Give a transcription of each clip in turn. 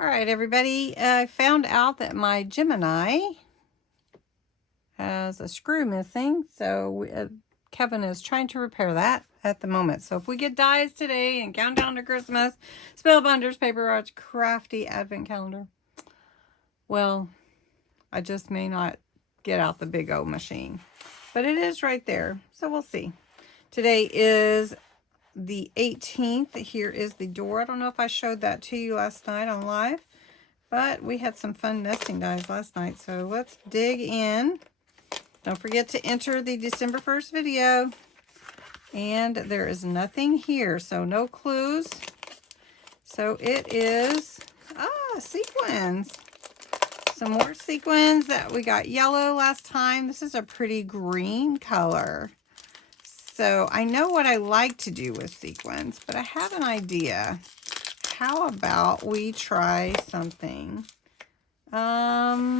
All right, everybody, I found out that my Gemini has a screw missing, so Kevin is trying to repair that at the moment. So if we get dies today and countdown to Christmas, Spellbinders, Paper Arts, Crafty Advent Calendar, well, I just may not get out the big old machine. But it is right there, so we'll see. Today is the 18th. Here is the door. I don't know if I showed that to you last night on live, but we had some fun nesting dies last night, so let's dig in. Don't forget to enter the December 1st video. And there is nothing here, so no clues. So it is, sequins. Some more sequins that we got yellow last time. This is a pretty green color. So I know what I like to do with sequins, but I have an idea. How about we try something? Let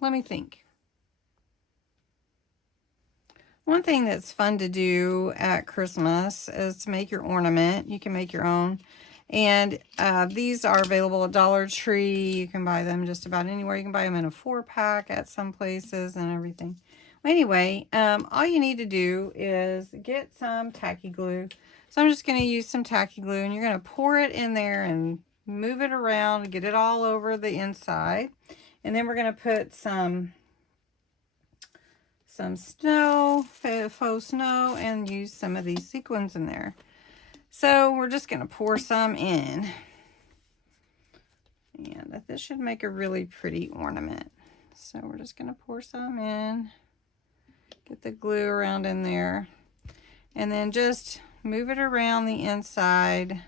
me think. One thing that's fun to do at Christmas is to make your ornament. You can make your own. And these are available at Dollar Tree. You can buy them just about anywhere. You can buy them in a 4-pack at some places and everything. Anyway, all you need to do is get some tacky glue. So I'm just going to use some tacky glue, and you're going to pour it in there and move it around, get it all over the inside. And then we're going to put some snow, faux snow, and use some of these sequins in there. So we're just going to pour some in. And this should make a really pretty ornament. So we're just going to pour some in. Get the glue around in there, and then just move it around the inside,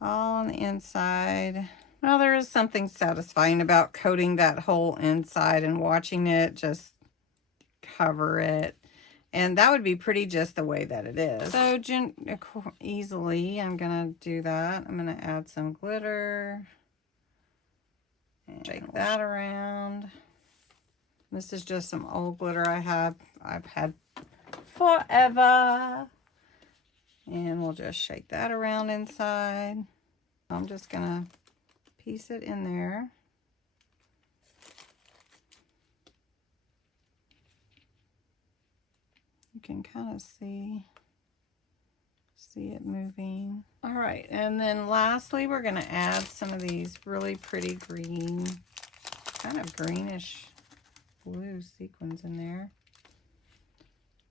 all on the inside. Well, there is something satisfying about coating that whole inside and watching it just cover it, and that would be pretty just the way that it is. So easily I'm gonna do that. I'm gonna add some glitter and shake that around. This is just some old glitter I've had forever. And we'll just shake that around inside. I'm just gonna piece it in there. You can kind of see it moving. All right, and then lastly, we're gonna add some of these really pretty green, kind of greenish blue sequins in there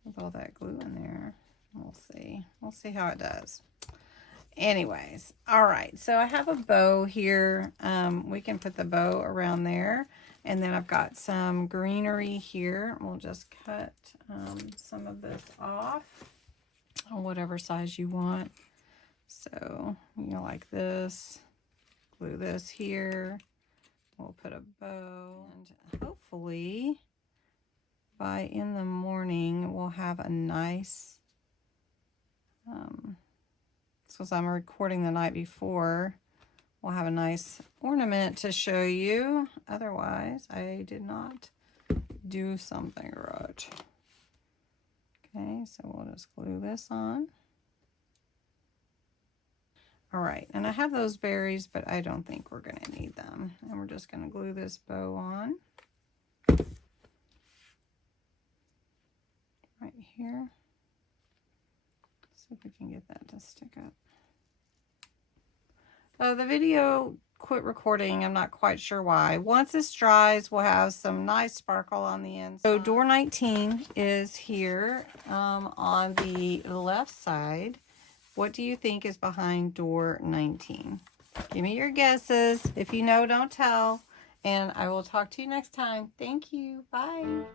with all that glue in there. We'll see how it does. Anyways, all right, so I have a bow here. We can put the bow around there, and then I've got some greenery here. We'll just cut some of this off on whatever size you want. So, like this, glue this here. We'll put a bow, and hopefully by in the morning we'll have a nice, since I'm recording the night before, we'll have a nice ornament to show you. Otherwise, I did not do something right. Okay, so we'll just glue this on. All right, and I have those berries, but I don't think we're going to need them. And we're just going to glue this bow on. Right here. See if we can get that to stick up. The video quit recording. I'm not quite sure why. Once this dries, we'll have some nice sparkle on the inside. So door 19 is here on the left side. What do you think is behind door 19? Give me your guesses. If you know, don't tell. And I will talk to you next time. Thank you. Bye.